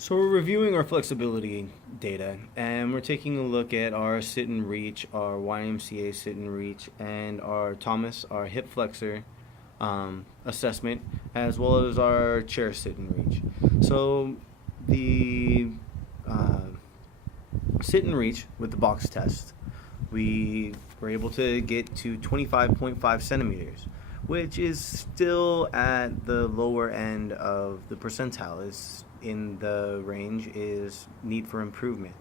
So we're reviewing our flexibility data, and we're taking a look at our sit and reach, our YMCA sit and reach, and our Thomas, our hip flexor assessment, as well as our chair sit and reach. So the uh, sit and reach with the box test, we were able to get to 25.5 centimeters, which is still at the lower end of the percentile. Is in the range is need for improvement.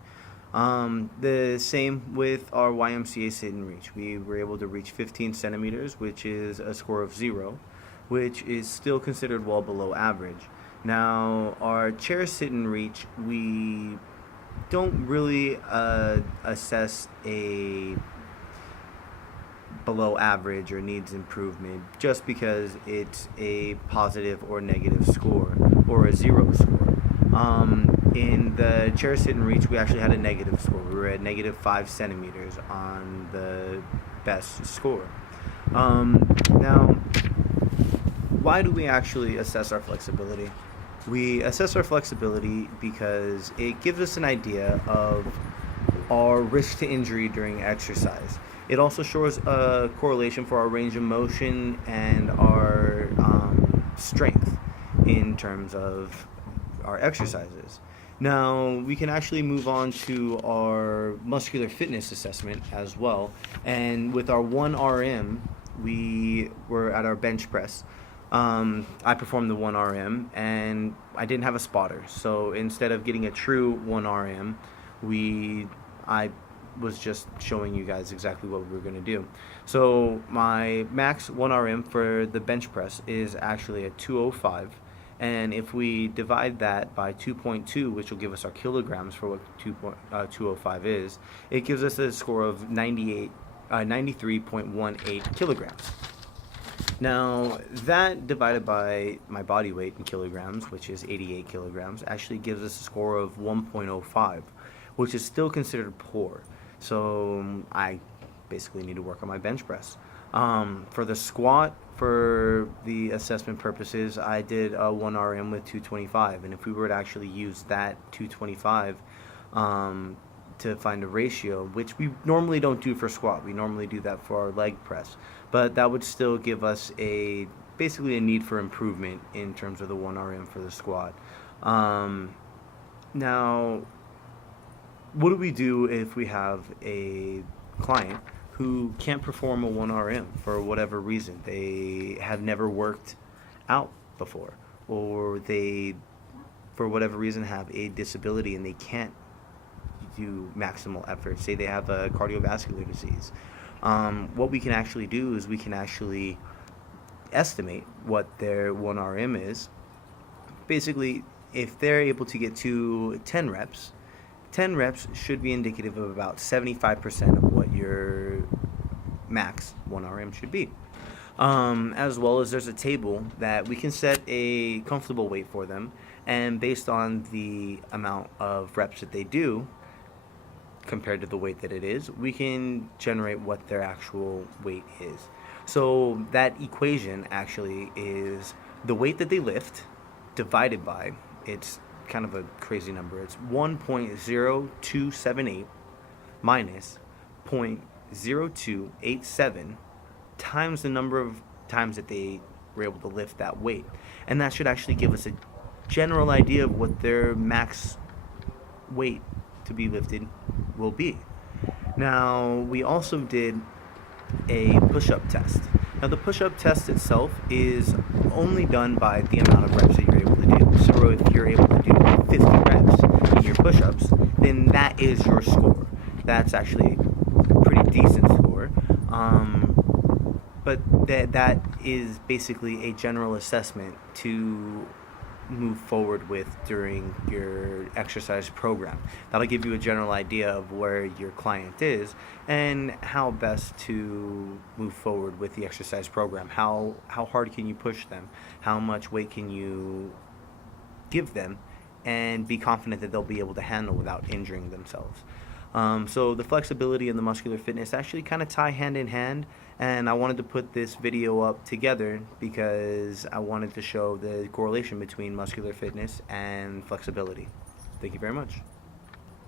The same with our YMCA sit and reach. We were able to reach 15 centimeters, which is a score of 0, which is still considered well below average. Now, our chair sit and reach, we don't really assess a below average or needs improvement just because it's a positive or negative score or a 0 score. In the chair sit and reach, we actually had a negative score. We were at negative 5 centimeters on the best score. Now, why do we actually assess our flexibility? We assess our flexibility because it gives us an idea of our risk to injury during exercise. It also shows a correlation for our range of motion and our strength in terms of our exercises. Now, we can actually move on to our muscular fitness assessment as well. And with our 1RM, we were at our bench press. I performed the 1RM and I didn't have a spotter. So instead of getting a true 1RM, I was just showing you guys exactly what we were going to do. So my max 1RM for the bench press is actually a 205. And if we divide that by 2.2, which will give us our kilograms for what 205 is, it gives us a score of 93.18 kilograms. Now, that divided by my body weight in kilograms, which is 88 kilograms, actually gives us a score of 1.05, which is still considered poor. So I basically need to work on my bench press. For the squat, for the assessment purposes, I did a 1RM with 225. And if we were to actually use that 225 to find a ratio, which we normally don't do for squat, we normally do that for our leg press. But that would still give us basically a need for improvement in terms of the 1RM for the squat. Now, what do we do if we have a client who can't perform a 1RM for whatever reason? They have never worked out before, or they, for whatever reason, have a disability and they can't do maximal effort. Say they have a cardiovascular disease. What we can actually do is we can actually estimate what their 1RM is. Basically, if they're able to get to 10 reps, 10 reps should be indicative of about 75% of what your max 1RM should be. As well as there's a table that we can set a comfortable weight for them, and based on the amount of reps that they do compared to the weight that it is, we can generate what their actual weight is. So that equation actually is the weight that they lift divided by, it's kind of a crazy number. It's 1.0278 minus 0.0287 times the number of times that they were able to lift that weight. And that should actually give us a general idea of what their max weight to be lifted will be. Now, we also did a push-up test. Now, the push-up test itself is only done by the amount of reps that you're able to do. So if you're able to do 50 reps in your push-ups, then that is your score. That's actually a pretty decent score. But that is basically a general assessment to move forward with during your exercise program. That'll give you a general idea of where your client is and how best to move forward with the exercise program. How hard can you push them? How much weight can you give them and be confident that they'll be able to handle without injuring themselves. So the flexibility and the muscular fitness actually kind of tie hand in hand, and I wanted to put this video up together because I wanted to show the correlation between muscular fitness and flexibility. Thank you very much.